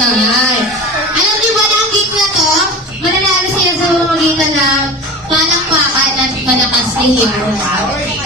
patay. Alam niyo ba na ang game na to? Mananalo sila sa pamamagitan ng palakpakan at malakas na hero.